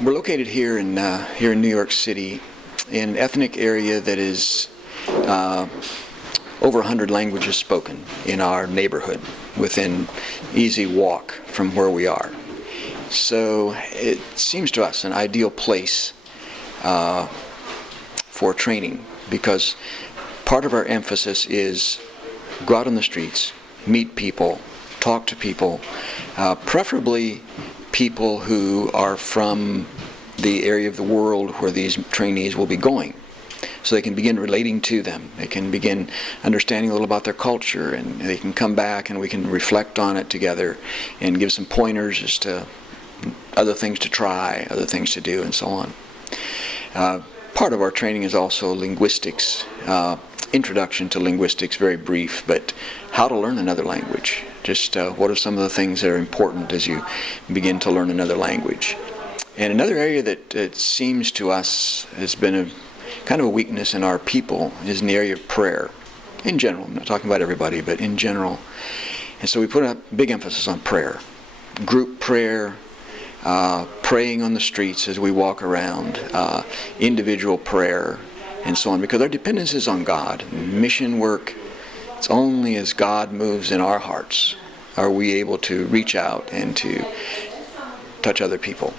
We're located here in New York City, in an ethnic area that is over 100 languages spoken in our neighborhood, within easy walk from where we are. So it seems to us an ideal place for training, because part of our emphasis is go out on the streets, meet people, talk to people, preferably people who are from the area of the world where these trainees will be going, so they can begin relating to them. They can begin understanding a little about their culture, and they can come back and we can reflect on it together and give some pointers as to other things to try, other things to do, and so on. Part of our training is also linguistics, introduction to linguistics, very brief, but how to learn another language. Just what are some of the things that are important as you begin to learn another language. And another area that it seems to us has been a kind of a weakness in our people is in the area of prayer. In general, I'm not talking about everybody, but in general. And so we put a big emphasis on prayer. Group prayer, praying on the streets as we walk around, individual prayer, and so on, because our dependence is on God. Mission work, it's only as God moves in our hearts are we able to reach out and to touch other people.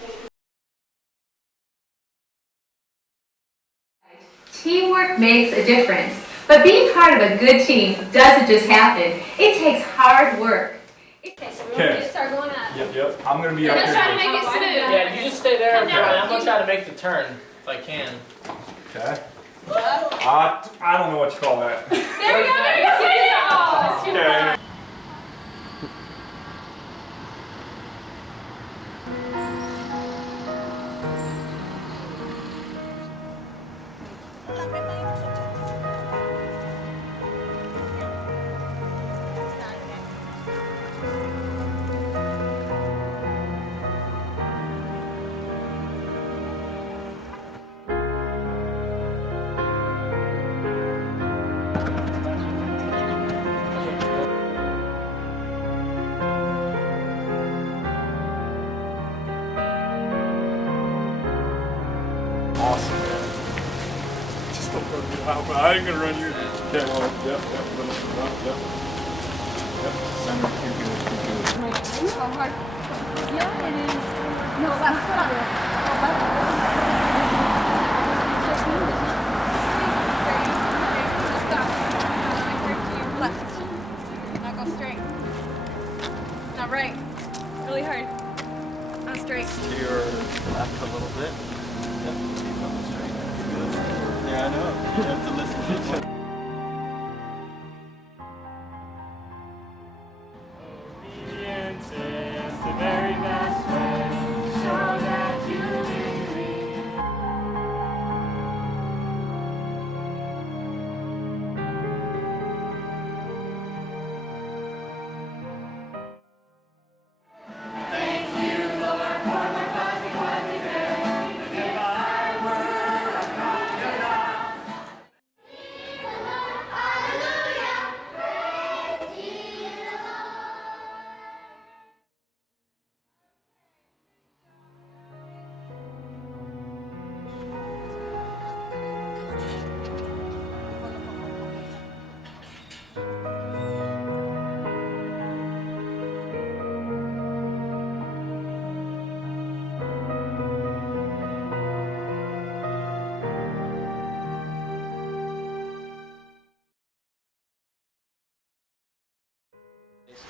Teamwork makes a difference, but being part of a good team doesn't just happen. It takes hard work. Okay, so we're going to start going up. Yep. I'm going to be So up let's here. try to make it smooth. Yeah, you just stay there. Come down. I'm going to try to make the turn if I can. Okay. I don't know what you call that. There we go. Oh, that's too Okay. far. Awesome, man. Just don't run me out, but I ain't gonna run you. Okay, well, yep. Center, you're good. How hard? Yeah, it is. No, left foot. Left. Now go straight. Not right. Really hard. Not straight. To your left a little bit. Yep, keep going straight. Good. Yeah, I know. You have to listen to each other. Obedience is the very best way to show that you believe.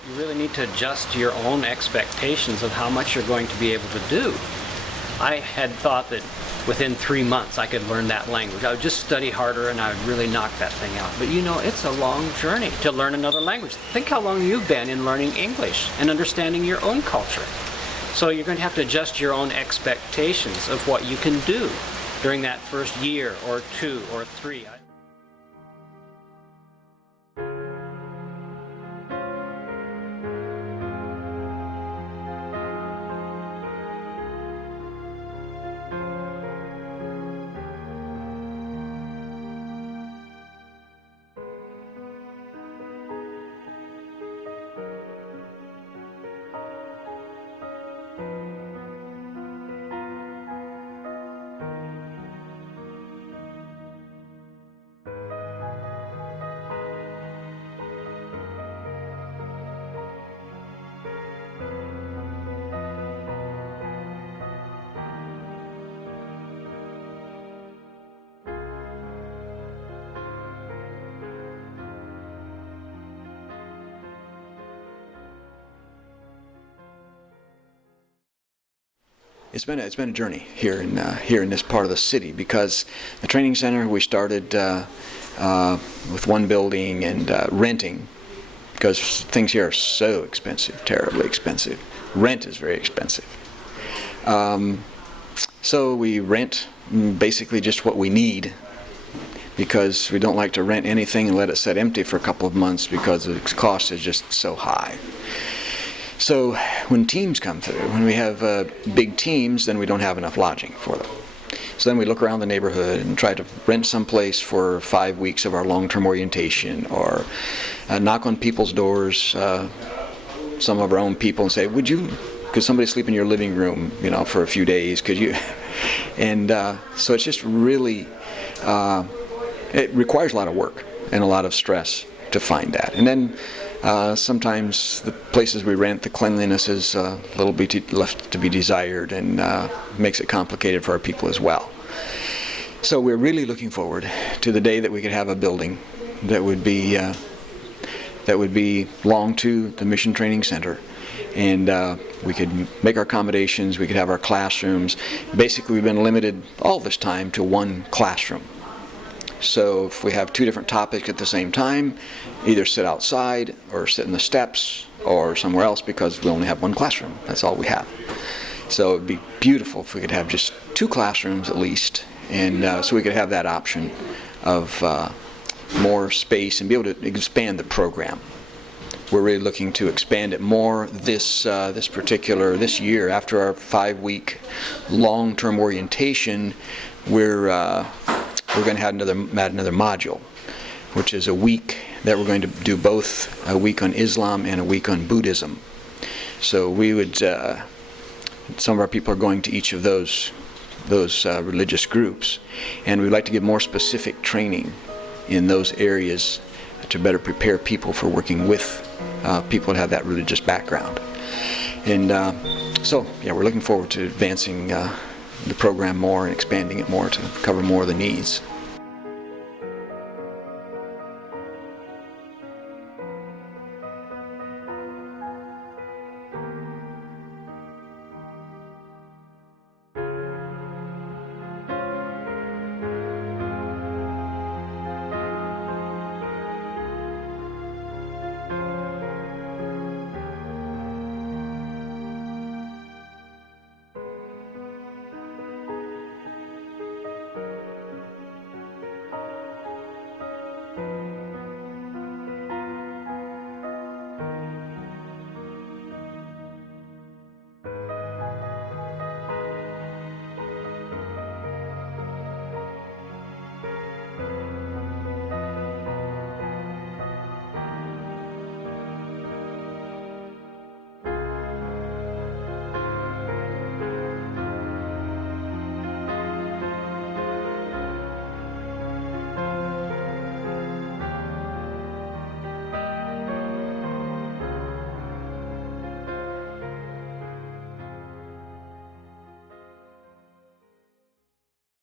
You really need to adjust your own expectations of how much you're going to be able to do. I had thought that within 3 months I could learn that language. I would just study harder and I would really knock that thing out. But you know, it's a long journey to learn another language. Think how long you've been in learning English and understanding your own culture. So you're going to have to adjust your own expectations of what you can do during that first year or 2 or 3. It's been a journey here in this part of the city, because the training center we started with one building and renting, because things here are so expensive, terribly expensive. Rent is very expensive. So we rent basically just what we need, because we don't like to rent anything and let it sit empty for a couple of months because the cost is just so high. So when teams come through, when we have big teams, then we don't have enough lodging for them. So then we look around the neighborhood and try to rent some place for 5 weeks of our long-term orientation, or knock on people's doors, some of our own people, and say, could somebody sleep in your living room, for a few days? Could you? And so it's just really, it requires a lot of work and a lot of stress to find that. And then sometimes the places we rent, the cleanliness is a little bit left to be desired, and makes it complicated for our people as well. So we're really looking forward to the day that we could have a building that would belong to the Mission Training Center, and we could make our accommodations, we could have our classrooms. Basically, we've been limited all this time to one classroom. So if we have 2 different topics at the same time, either sit outside or sit in the steps or somewhere else, because we only have one classroom. That's all we have. So it'd be beautiful if we could have just 2 classrooms at least, and so we could have that option of more space and be able to expand the program. We're really looking to expand it more this year. After our 5-week long-term orientation, we're going to add another module, which is a week that we're going to do both a week on Islam and a week on Buddhism. So we would, some of our people are going to each of those religious groups, and we'd like to give more specific training in those areas to better prepare people for working with people that have that religious background. And so, yeah, we're looking forward to advancing the program more and expanding it more to cover more of the needs.